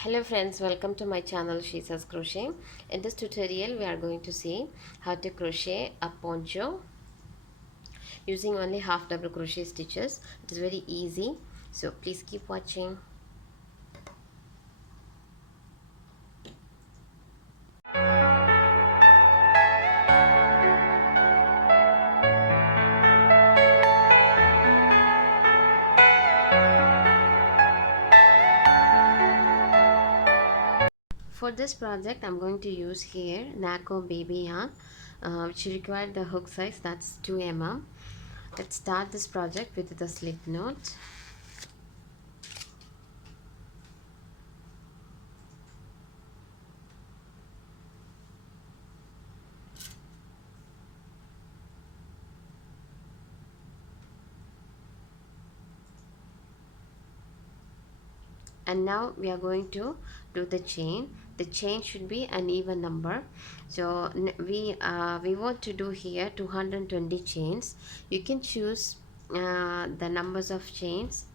Hello friends, welcome to my channel She Says Crochet. In this tutorial we are going to see how to crochet a poncho using only half double crochet stitches. It is very easy, so please keep watching. For this project I'm going to use here Naco baby yarn, which required the hook size, that's 2 mm. Let's start this project with the slip knot. And now we are going to do the chain. The chain should be an even number, so we want to do here 220 chains. You can choose the numbers of chains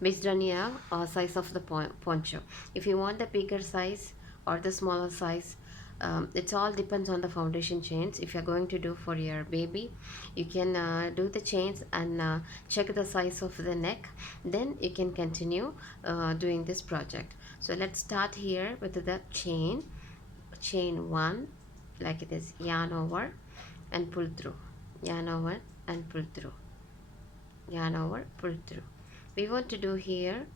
based on your size of the poncho. If you want the bigger size or the smaller size, it all depends on the foundation chains. If you're going to do for your baby, you can do the chains and check the size of the neck, then you can continue doing this project. So let's start here with the chain 1, like this, yarn over and pull through, yarn over and pull through, yarn over, pull through. We want to do here,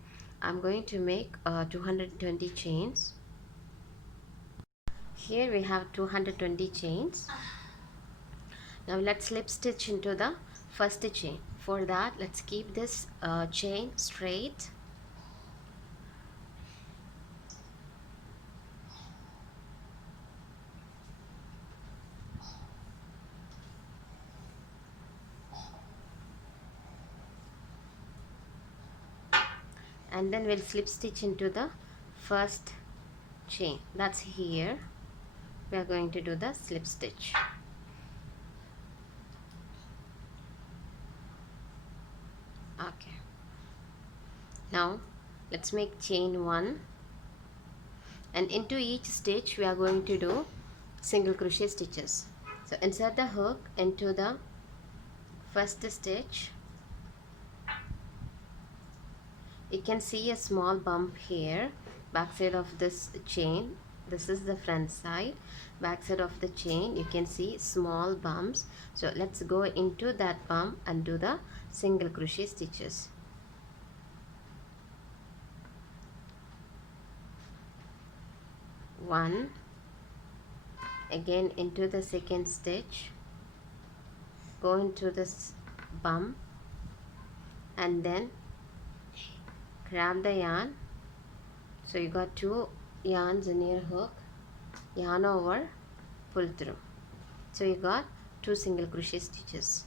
I'm going to make 220 chains. Here we have 220 chains. Now let's slip stitch into the first chain. For that, let's keep this chain straight. And then we'll slip stitch into the first chain, that's here. We are going to do the slip stitch. Okay, now let's make chain 1, and into each stitch we are going to do single crochet stitches. So insert the hook into the first stitch. You can see a small bump here, back side of this chain. This is the front side. Back side of the chain you can see small bumps, so let's go into that bump and do the single crochet stitches. One, again into the second stitch, go into this bump and then grab the yarn. So you got 2 yarns in your hook, yarn over, pull through. So you got 2 single crochet stitches.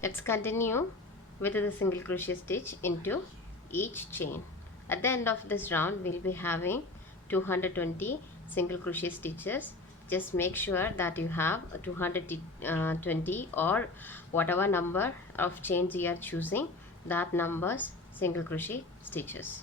Let's continue with the single crochet stitch into each chain. At the end of this round we'll be having 220 single crochet stitches. Just make sure that you have 220 or whatever number of chains you are choosing, that numbers single crochet stitches.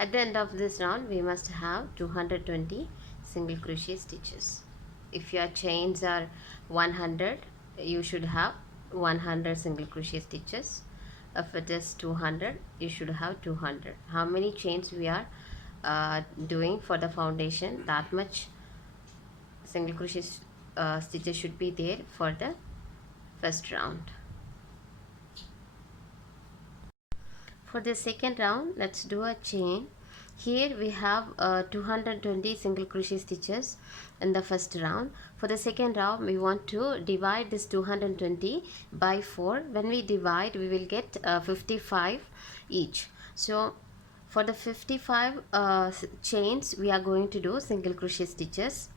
At the end of this round we must have 220 single crochet stitches. If your chains are 100, you should have 100 single crochet stitches. If it is 200, you should have 200. How many chains we are doing for the foundation, that much single crochet stitches should be there for the first round. For the second round, let's do a chain. Here we have 220 single crochet stitches in the first round. For the second round, we want to divide this 220 by 4. When we divide, we will get 55 each. So for the 55 chains, we are going to do single crochet stitches.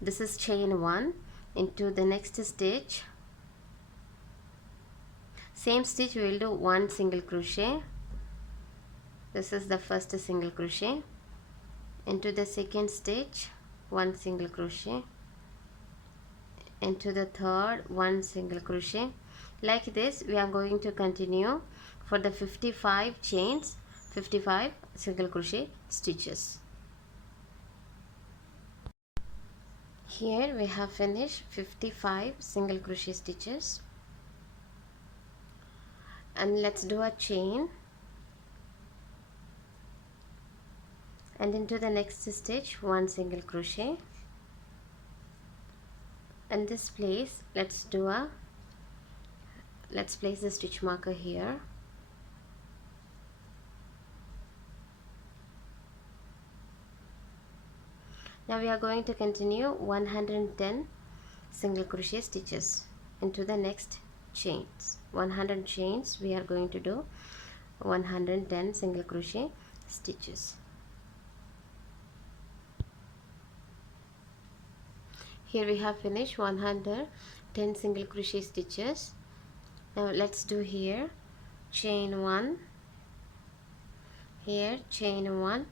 This is chain 1 into the next stitch. Same stitch, we will do 1 single crochet. This is the first single crochet. Into the second stitch, 1 single crochet. Into the third, 1 single crochet. Like this we are going to continue for the 55 chains, 55 single crochet stitches. Here we have finished 55 single crochet stitches, and let's do a chain, and into the next stitch 1 single crochet. In this place, let's place the stitch marker here. Now we are going to continue 110 single crochet stitches into the next chains. 100 chains, we are going to do 110 single crochet stitches. Here we have finished 110 single crochet stitches. Now let's do here chain 1, here chain 1,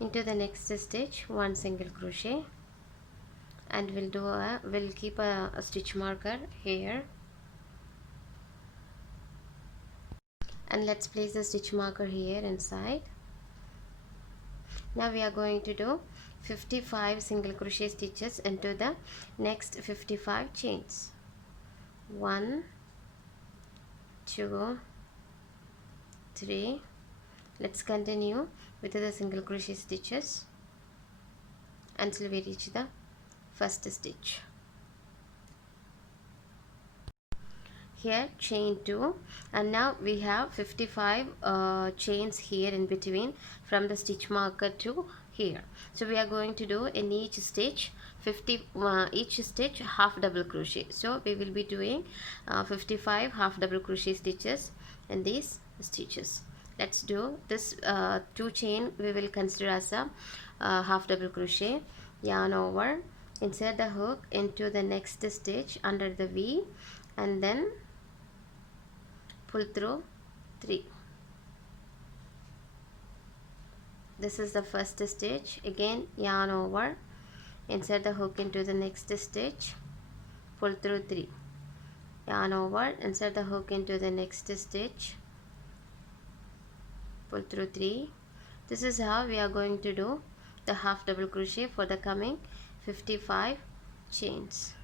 into the next stitch 1 single crochet, and we'll keep a stitch marker here, and let's place the stitch marker here inside. Now we are going to do 55 single crochet stitches into the next 55 chains. 1, 2, 3. Let's continue with the single crochet stitches until we reach the first stitch. Here chain 2, and now we have 55 chains here in between from the stitch marker to here. So we are going to do in each stitch each stitch half double crochet. So we will be doing 55 half double crochet stitches in these stitches. Let's do this 2 chain we will consider as a half double crochet. Yarn over, insert the hook into the next stitch under the V, and then pull through 3. This is the first stitch. Again yarn over, insert the hook into the next stitch, pull through 3, yarn over, insert the hook into the next stitch, pull through 3. This is how we are going to do the half double crochet for the coming 55 chains.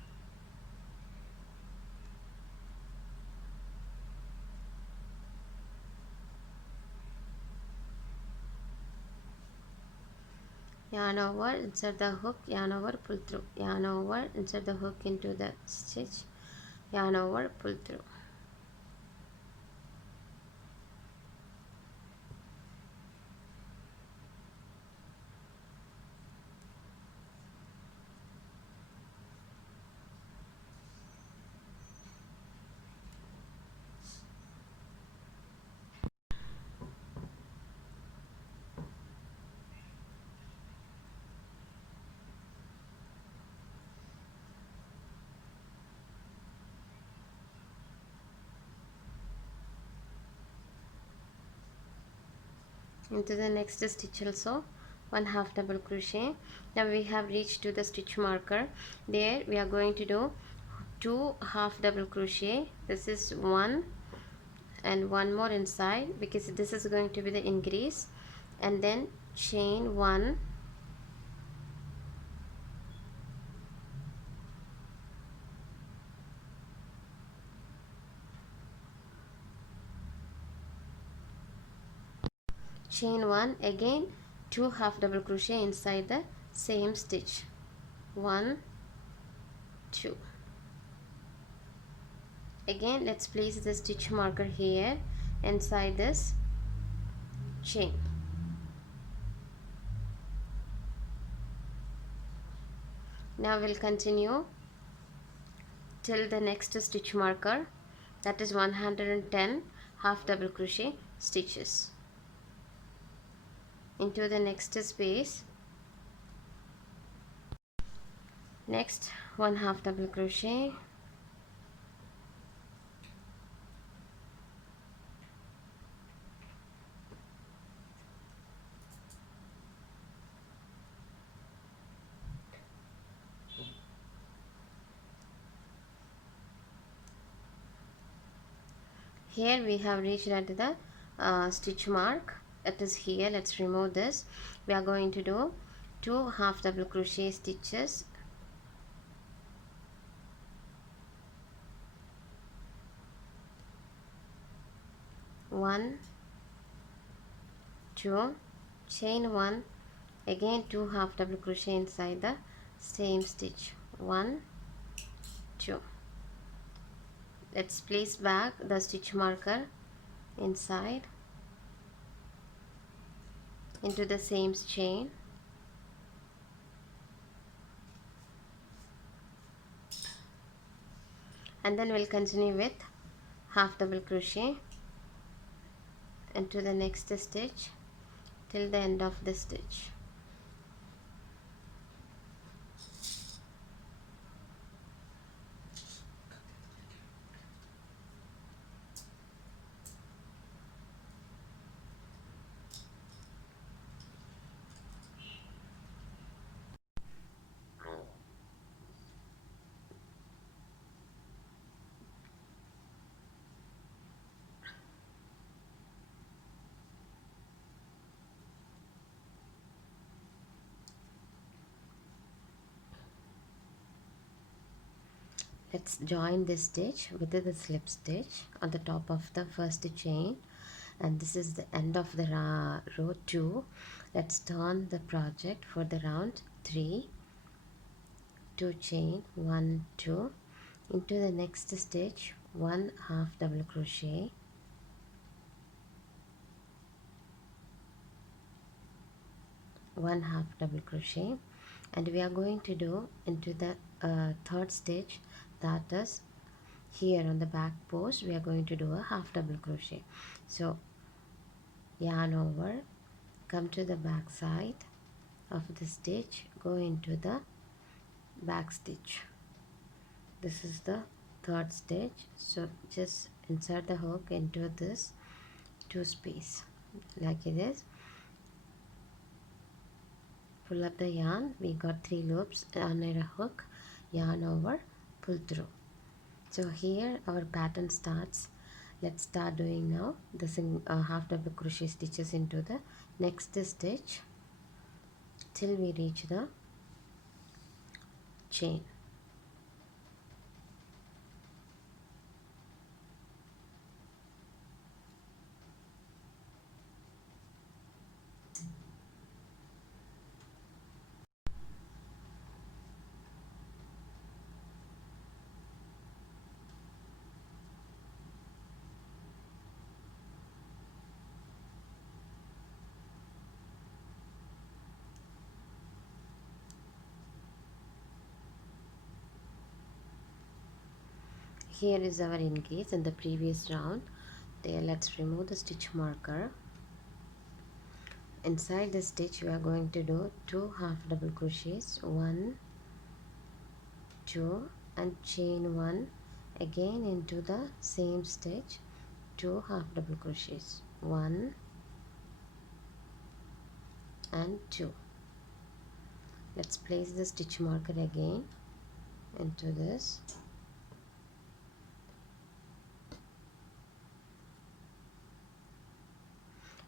Yarn over, insert the hook, yarn over, pull through, yarn over, insert the hook into the stitch, yarn over, pull through. Into the next stitch also 1 half double crochet. Now we have reached to the stitch marker. There we are going to do 2 half double crochet. This is 1 and 1 more inside, because this is going to be the increase, and then chain 1, chain 1, again 2 half double crochet inside the same stitch, 1, 2. Again let's place the stitch marker here inside this chain. Now we'll continue till the next stitch marker, that is 110 half double crochet stitches. Into the next space, next 1 half double crochet, here we have reached at the stitch mark. It is here. Let's remove this. We are going to do 2 half double crochet stitches, one, two, chain one, again 2 half double crochet inside the same stitch, 1, 2. Let's place back the stitch marker inside into the same chain, and then we'll continue with half double crochet into the next stitch till the end of the stitch. Let's join this stitch with the slip stitch on the top of the first chain, and this is the end of the row 2. Let's turn the project for the round 3, 2 chain, 1, 2, into the next stitch 1 half double crochet, one half double crochet, and we are going to do into the third stitch, that is here on the back post, we are going to do a half double crochet. So yarn over, come to the back side of the stitch, go into the back stitch. This is the third stitch, so just insert the hook into this 2 space like this. Pull up the yarn, we got 3 loops under a hook, yarn over, pull through. So here our pattern starts. Let's start doing now the half double crochet stitches into the next stitch till we reach the chain. Here is our increase in the previous round. There, let's remove the stitch marker. Inside the stitch we are going to do 2 half double crochets, 1, 2, and chain 1, again into the same stitch 2 half double crochets, 1 and 2. Let's place the stitch marker again into this,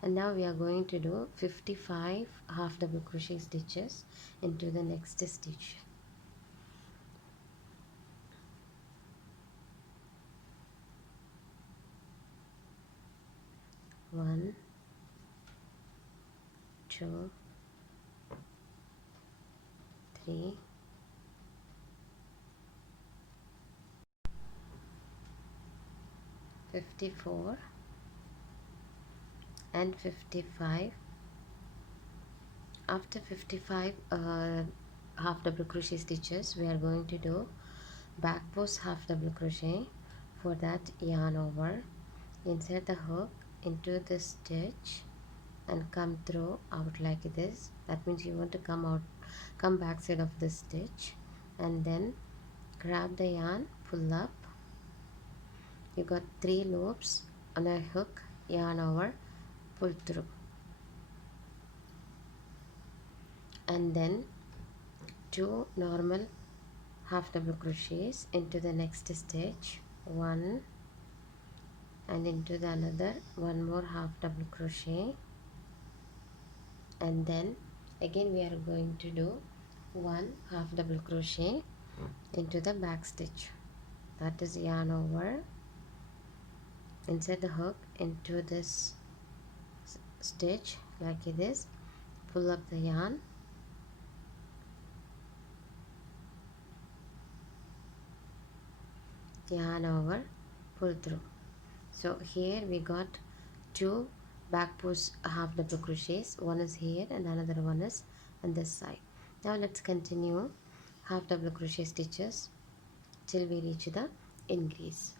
and now we are going to do 55 half double crochet stitches into the next stitch. One, 2, 3, 54 and 55. After 55 half double crochet stitches, we are going to do back post half double crochet. For that, yarn over, insert the hook into the stitch and come through out like this. That means you want to come back side of the stitch, and then grab the yarn, pull up. You got 3 loops on a hook, yarn over, pull through, and then 2 normal half double crochets into the next stitch, 1, and into the another 1 more half double crochet, and then again we are going to do 1 half double crochet into the back stitch. That is yarn over, insert the hook into this stitch like this, pull up the yarn, yarn over, pull through. So here we got 2 back post half double crochets. One is here and another one is on this side. Now let's continue half double crochet stitches till we reach the increase.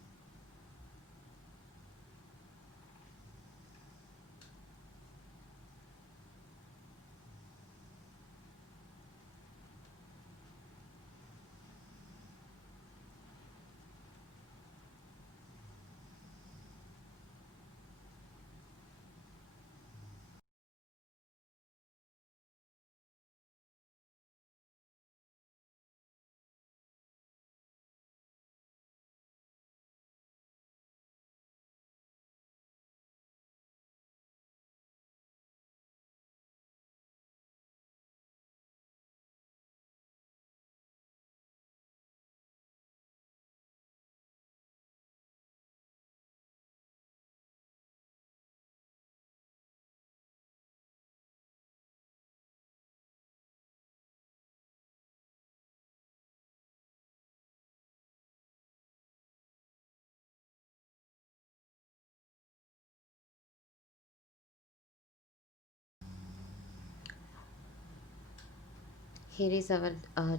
Here is our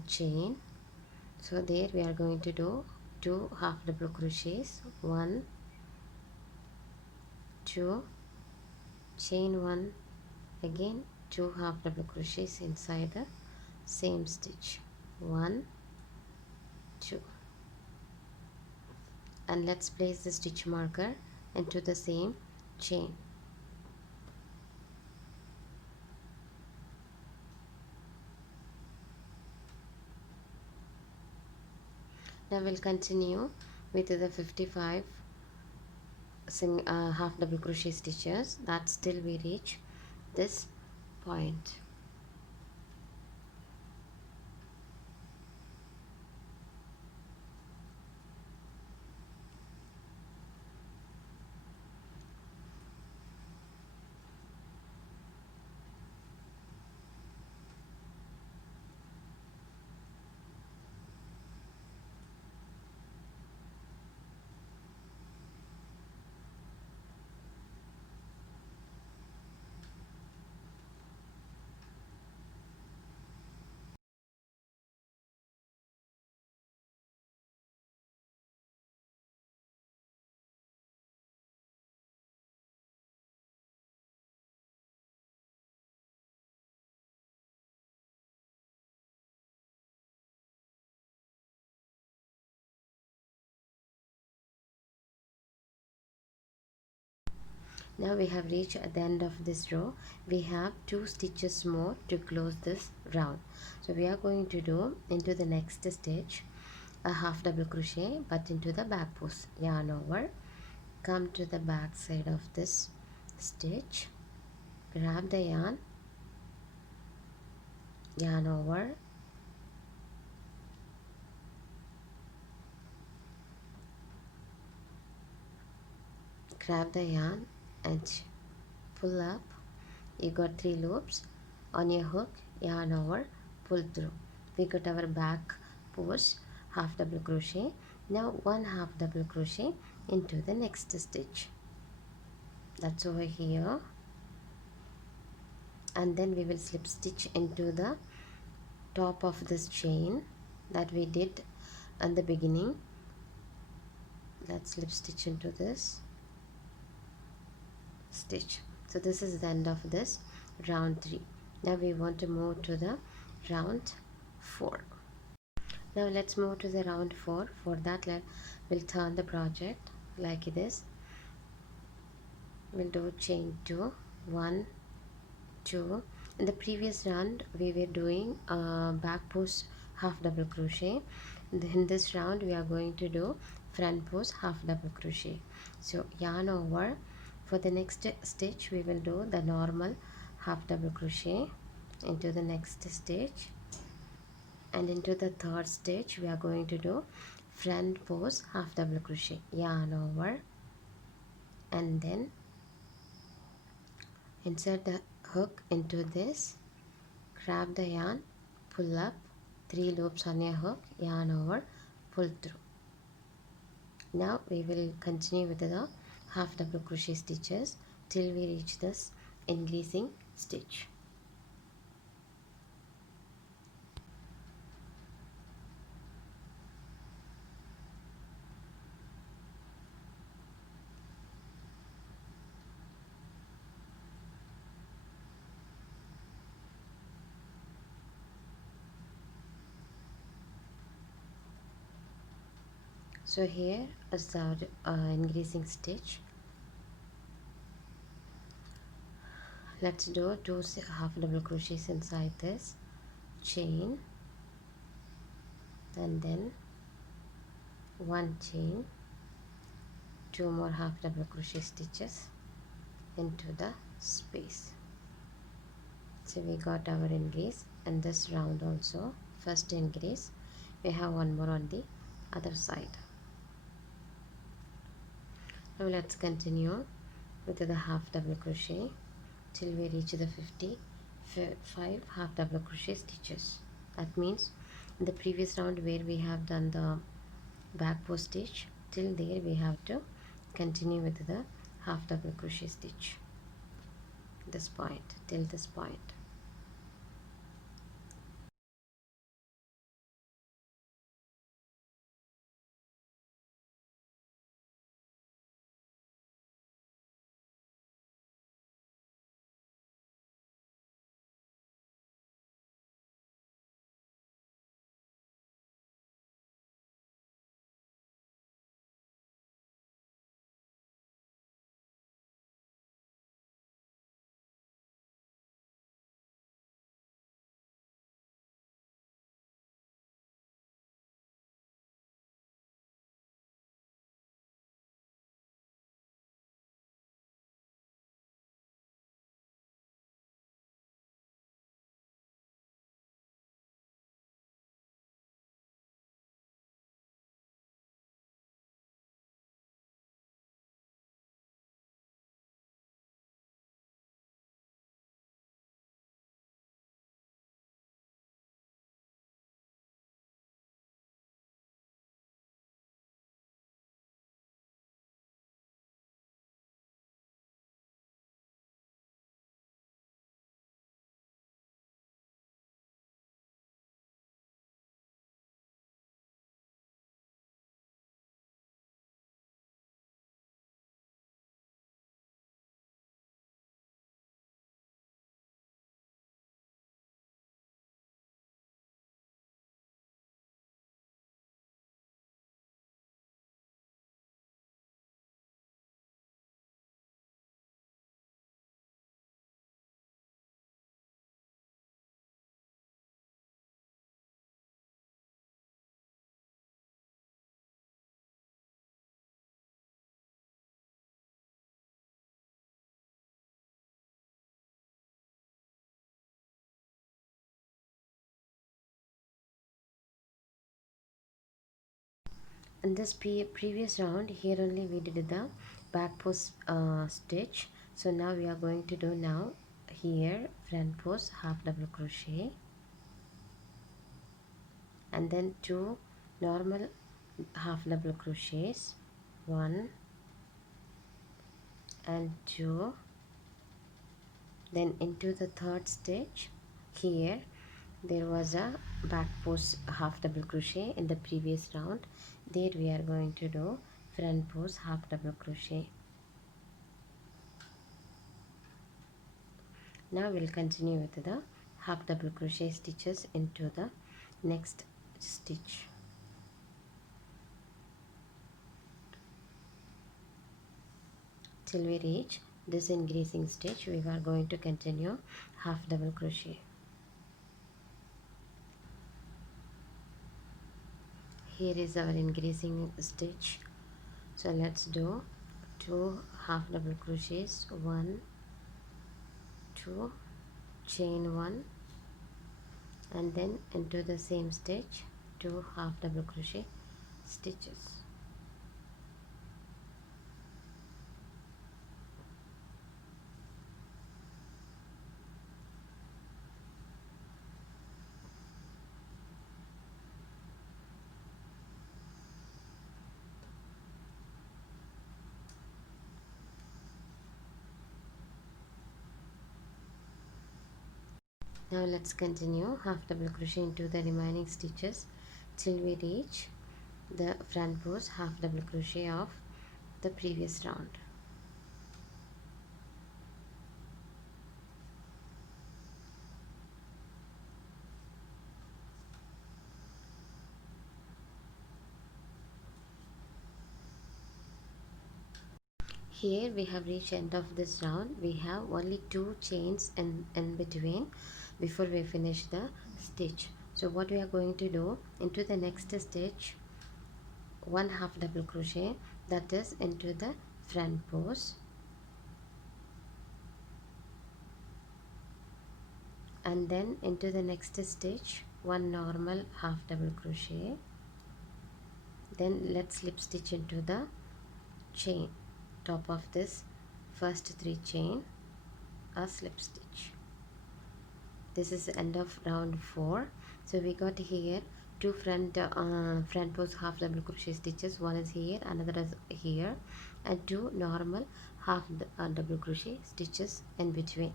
chain. So there we are going to do 2 half double crochets, 1, 2, chain 1, again 2 half double crochets inside the same stitch, 1, 2, and let's place the stitch marker into the same chain. Now we'll continue with the 55 half double crochet stitches, that till we reach this point. Now we have reached at the end of this row. We have 2 stitches more to close this round. So we are going to do into the next stitch a half double crochet, but into the back post, yarn over, come to the back side of this stitch, grab the yarn, yarn over, grab the yarn and pull up. You got 3 loops on your hook, yarn over, pull through. We got our back post half double crochet. Now 1 half double crochet into the next stitch, that's over here, and then we will slip stitch into the top of this chain that we did in the beginning. Let's slip stitch into this stitch. So this is the end of this round 3. Now we want to move to the round 4. Now let's move to the round 4. For that, we'll turn the project like this. We'll do chain 2, 1, 2. In the previous round we were doing back post half double crochet. In this round we are going to do front post half double crochet. So yarn over. For the next stitch we will do the normal half double crochet into the next stitch, and into the third stitch we are going to do front post half double crochet, yarn over, and then insert the hook into this, grab the yarn, pull up 3 loops on your hook, yarn over, pull through. Now we will continue with the half double crochet stitches till we reach this increasing stitch. So here is the increasing stitch. Let's do 2 half double crochets inside this chain, and then 1 chain, 2 more half double crochet stitches into the space. So we got our increase, and this round also first increase we have one more on the other side. Now let's continue with the half double crochet till we reach the 55 half double crochet stitches. That means in the previous round where we have done the back post stitch, till there we have to continue with the half double crochet stitch, this point till this point. In this previous round, here only we did the back post stitch. So now we are going to do now here front post half double crochet, and then 2 normal half double crochets, 1 and 2. Then into the third stitch here there was a back post half double crochet in the previous round. There we are going to do front post half double crochet. Now we'll continue with the half double crochet stitches into the next stitch till we reach this increasing stitch. We are going to continue half double crochet. Here is our increasing stitch, so let's do 2 half double crochets, 1 2 chain 1, and then into the same stitch 2 half double crochet stitches. Now let's continue half double crochet into the remaining stitches till we reach the front post half double crochet of the previous round. Here we have reached end of this round. We have only 2 chains in between before we finish the stitch. So what we are going to do, into the next stitch 1 half double crochet, that is into the front post, and then into the next stitch 1 normal half double crochet. Then let's slip stitch into the chain top of this first 3 chain, a slip stitch. This is the end of round 4. So we got here 2 front post half double crochet stitches. One is here, another is here, and 2 normal half double crochet stitches in between.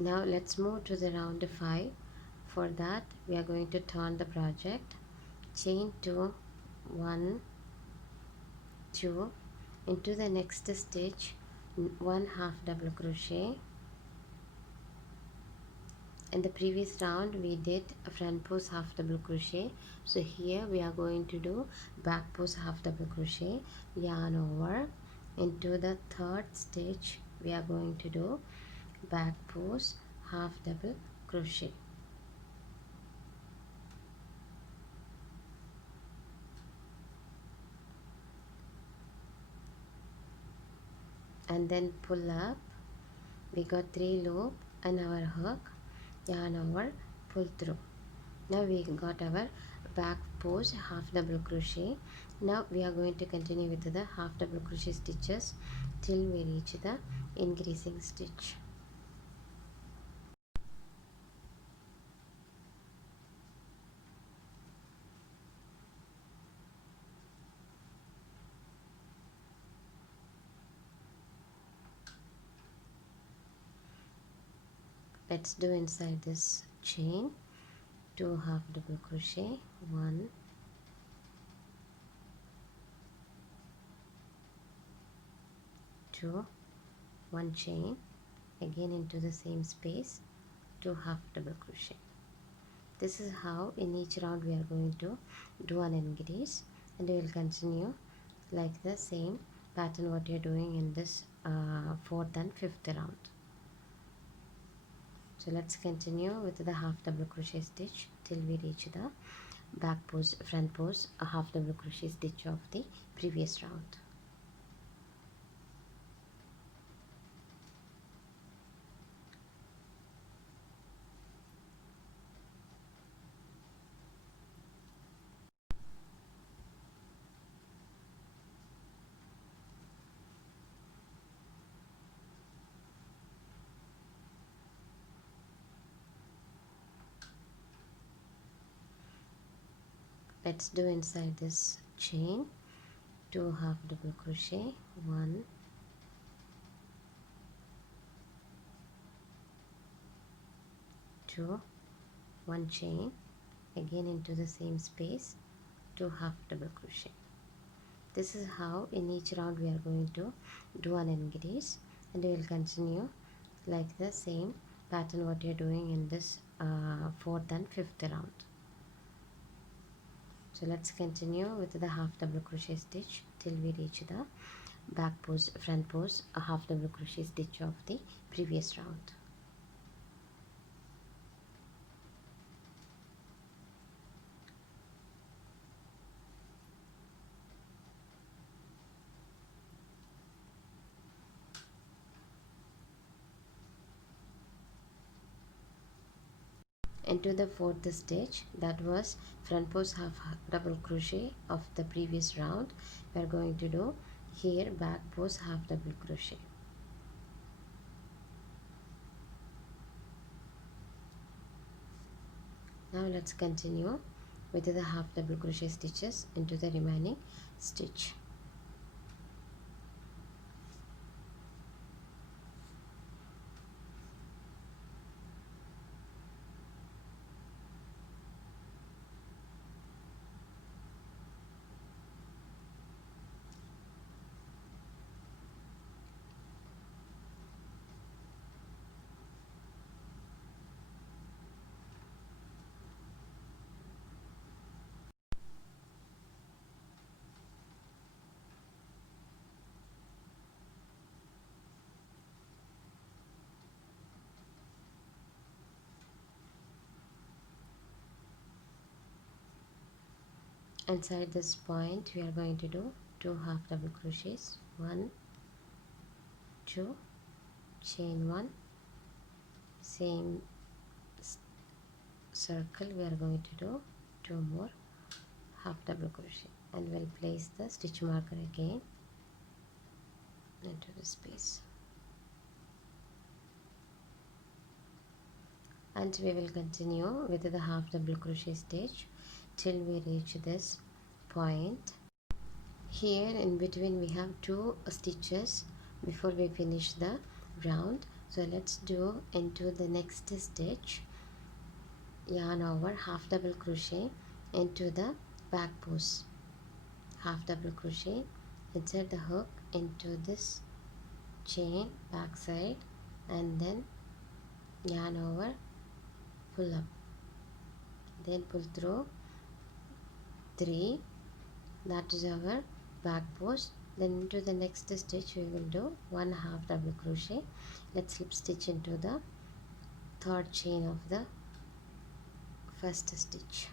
Now let's move to the round 5. For that we are going to turn the project, chain 2, 1 2, into the next stitch 1 half double crochet. In the previous round we did a front post half double crochet, so here we are going to do back post half double crochet, yarn over. Into the third stitch we are going to do back post half double crochet, and then pull up. We got 3 loop and our hook, yarn over, pull through. Now we got our back post half double crochet. Now we are going to continue with the half double crochet stitches till we reach the increasing stitch. Let's do inside this chain 2 half double crochet, 1 2, 1 chain, again into the same space 2 half double crochet. This is how in each round we are going to do an increase, and we will continue like the same pattern what you are doing in this 4th and 5th round. So let's continue with the half double crochet stitch till we reach the back post front post a half double crochet stitch of the previous round. Let's do inside this chain 2 half double crochet, 1 2, 1 chain, again into the same space, 2 half double crochet. This is how in each round we are going to do an increase, and we will continue like the same pattern what you are doing in this fourth and fifth round. So let's continue with the half double crochet stitch till we reach the back pose, front pose, a half double crochet stitch of the previous round. Into the fourth stitch, that was front pose half double crochet of the previous round, we are going to do here back pose half double crochet. Now let's continue with the half double crochet stitches into the remaining stitch. Inside this point we are going to do 2 half double crochets, 1, 2, chain 1, same circle we are going to do 2 more half double crochet, and we'll place the stitch marker again into the space, and we will continue with the half double crochet stitch till we reach this point. Here in between we have 2 stitches before we finish the round, so let's do into the next stitch, yarn over, half double crochet into the back pose, half double crochet, insert the hook into this chain back side, and then yarn over, pull up, then pull through 3, that is our back pose. Then into the next stitch we will do 1 half double crochet. Let's slip stitch into the third chain of the first stitch.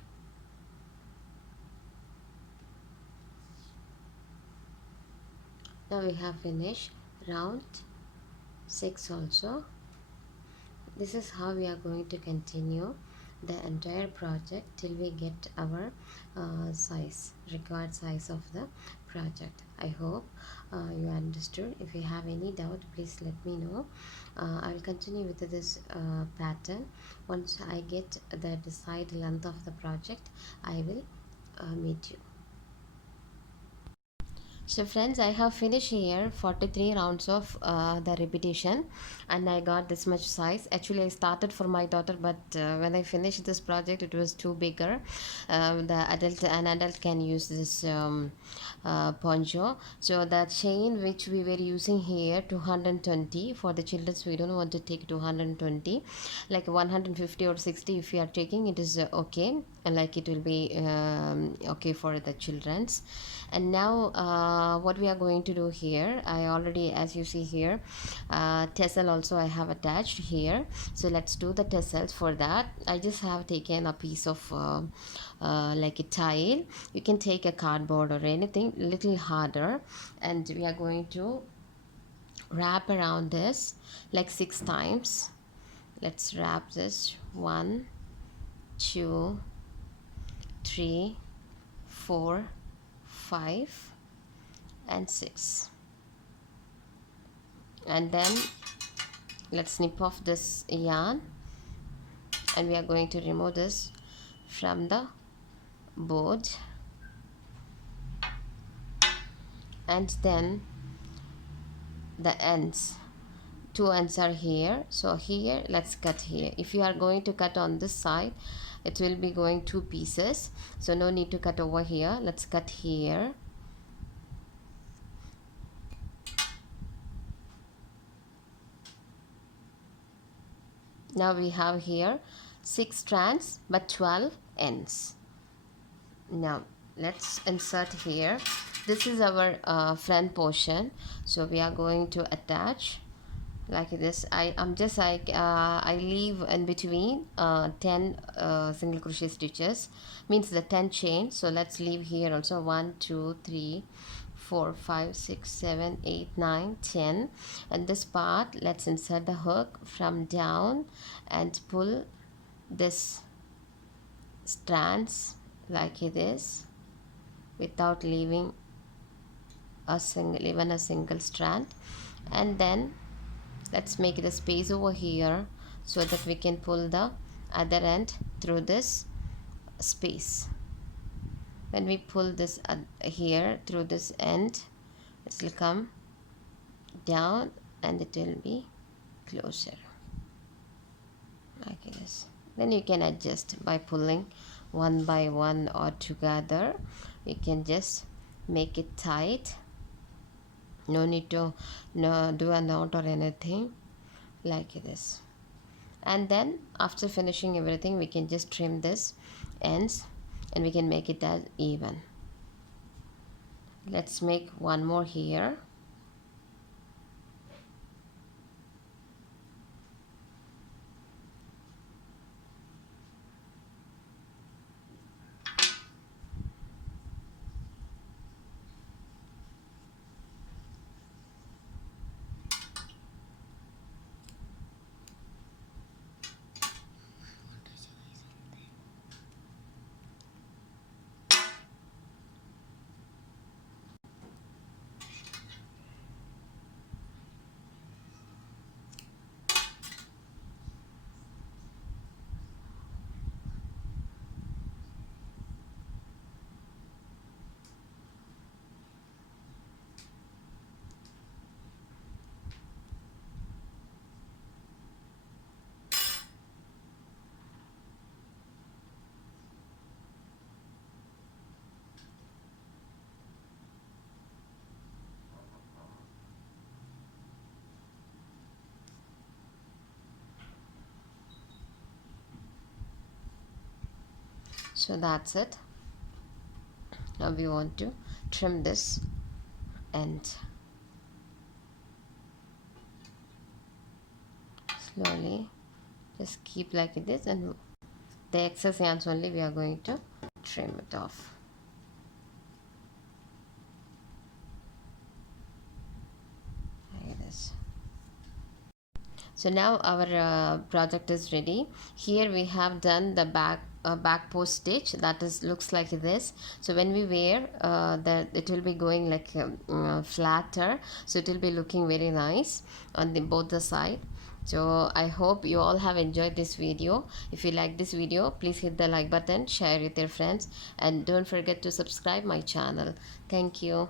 Now we have finished round 6 also. This is how we are going to continue the entire project till we get our required size of the project. I hope you understood. If you have any doubt, please let me know. I will continue with this pattern. Once I get the desired length of the project, I will meet you. So friends, I have finished here 43 rounds of the repetition, and I got this much size. Actually I started for my daughter, but when I finished this project it was too bigger. An adult can use this poncho. So the chain which we were using here 220 for the children, so we don't want to take 220, like 150 or 60 if you are taking it is okay, and like it will be okay for the children's. And now what we are going to do here, I already, as you see here, tassel also I have attached here. So let's do the tassels. For that I just have taken a piece of like a tile. You can take a cardboard or anything little harder, and we are going to wrap around this like 6 times. Let's wrap this 1, 2, 3, 4, 5 and 6, and then let's snip off this yarn, and we are going to remove this from the board, and then the ends two ends are here, so here let's cut here. If you are going to cut on this side, it will be going two pieces, so no need to cut over here. Let's cut here. Now we have here 6 strands but 12 ends. Now let's insert here. This is our front portion, so we are going to attach like this. I leave in between 10 single crochet stitches, means the 10 chain. So let's leave here also 1 2 3 4 5 6 7 8 9 10, and this part let's insert the hook from down and pull this strands like this without leaving even a single strand. And then let's make the space over here so that we can pull the other end through this space. When we pull this here through this end, it will come down and it will be closer like this. Then you can adjust by pulling one by one or together. You can just make it tight. No need to do a knot or anything like this. And then after finishing everything, we can just trim this ends and we can make it as even. Let's make one more here. So that's it. Now we want to trim this end. Slowly just keep like this, and the excess ends only we are going to trim it off. Like this. So now our project is ready. Here we have done the back post stitch, that is looks like this. So when we wear that, it will be going like flatter, so it will be looking very nice on both the side. So I hope you all have enjoyed this video. If you like this video, please hit the like button, share with your friends, and don't forget to subscribe my channel. Thank you.